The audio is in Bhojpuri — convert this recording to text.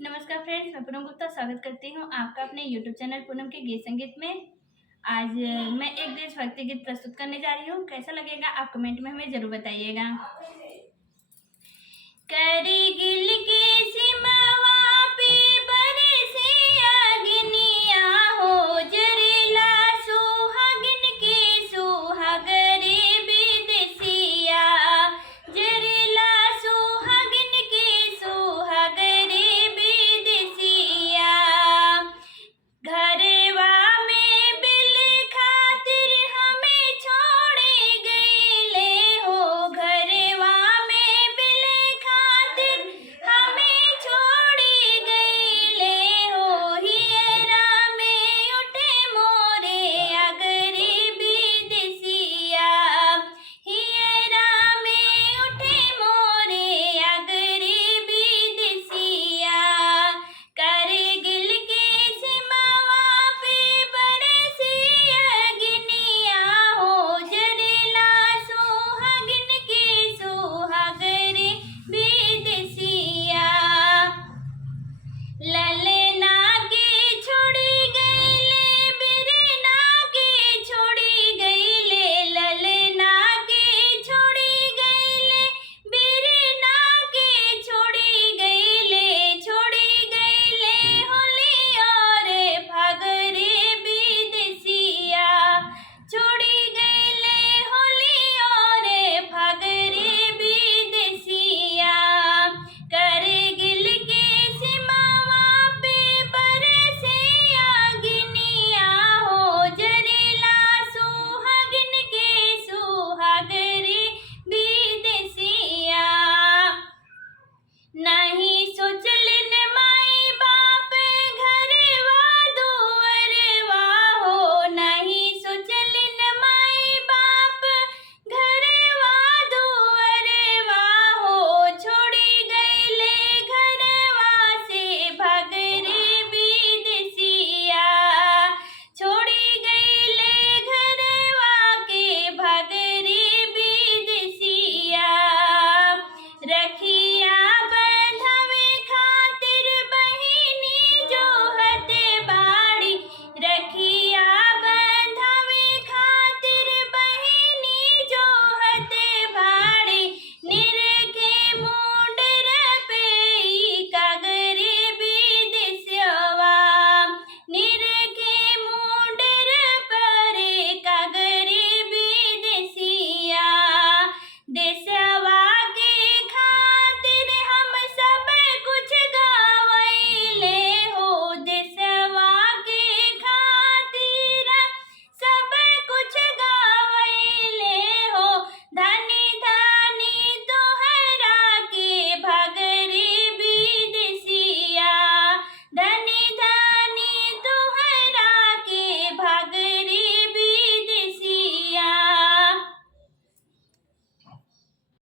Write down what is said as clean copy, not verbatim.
नमस्कार फ्रेंड्स, मैं पूनम गुप्ता स्वागत करती हूँ आपका अपने यूट्यूब चैनल पूनम के गीत संगीत में। आज मैं एक देशभक्ति गीत प्रस्तुत करने जा रही हूँ। कैसा लगेगा आप कमेंट में हमें ज़रूर बताइएगा। करी गिल के